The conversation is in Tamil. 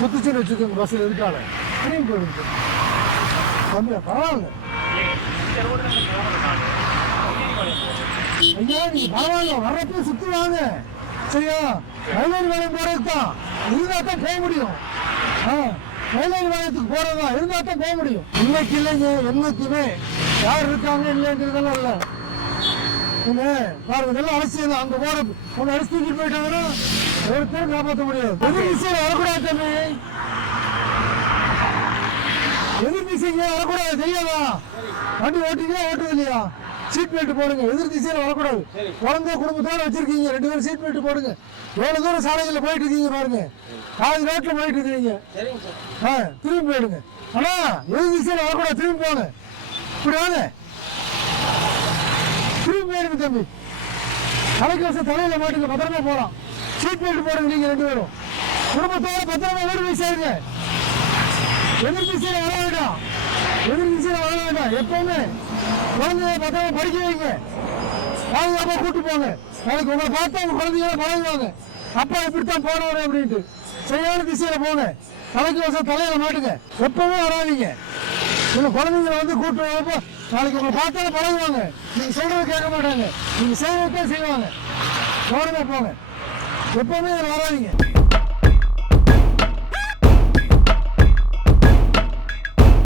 குத்துச்சுன்னு வச்சுக்கோங்க பஸ்ஸில் இருக்கால திரும்பி போயிடுங்க தம்பியா பரவாயில்ல ஐயா நீங்க பரவாயில்ல வர்றப்ப சுற்றுவாங்க சரியா ரயில்வே நிலையம் போகிறது தான் இருந்தால் தான் போக முடியும் ரயில்வே நிலையத்துக்கு போகிறதா இருந்தால் தான் போக முடியும் இன்னைக்கு இல்லைங்க என்னைக்குமே யார் இருக்காங்க இல்லைங்கிறதெல்லாம் இல்லை இல்லை பாருங்க இதெல்லாம் அவசியம் தான் அங்கே போகிற ஒன்று அடிச்சு தூக்கிட்டு போயிட்டாங்கன்னா ஒருத்தரும் காப்பாற்ற முடியாது எதிர் திசையில் வரக்கூடாது தம்பி எதிர் திசைங்க வரக்கூடாது தெரியாதா வண்டி ஓட்டிங்களா ஓட்டுறது இல்லையா சீட் பெல்ட் போடுங்க எதிர் திசையில் வரக்கூடாது குழந்தை குடும்பத்தோடு வச்சிருக்கீங்க 2 பேரும் சீட் பெல்ட் போடுங்க எவ்வளோ தூரம் சாலைகளில் போயிட்டு இருக்கீங்க பாருங்க பாதி ரோட்டில் போயிட்டு இருக்கீங்க திரும்பி போயிடுங்க அண்ணா எதிர் திசையில் வரக்கூடாது திரும்பி போங்க இப்படி வாங்க திரும்பி போயிடுங்க தம்பி தலைக்கவசம் தலையில் மாட்டுங்க பத்திரமா போகலாம் சீட் பெல்ட் போடுங்க நீங்கள் 2 பேரும் குடும்பத்தோட பத்திரமா வீடு போய் சேருங்க எதிர் திசையில் வர வேண்டாம் எதிர் திசையில் வர வேண்டாம் எப்பவுமே குழந்தைய பத்திரமா படிக்க வைங்க பாதுகாப்பாக கூட்டு போங்க நாளைக்கு உங்களை பார்த்தா உங்க குழந்தைங்கள பழகுவாங்க அப்பா இப்படித்தான் போனவரு அப்படின்ட்டு சரியான திசையில் போங்க தலைக்கு வசம் தலையில மாட்டுங்க எப்பவுமே வராதிங்க இல்லை குழந்தைங்களை வந்து கூட்டு வரப்போ நாளைக்கு உங்களை பார்த்தாலும் பழகுவாங்க நீங்கள் சொல்றதை கேட்க மாட்டாங்க நீங்கள் செய்வதான் செய்வாங்க கவனமாக போங்க எப்பவுமே வராதிங்க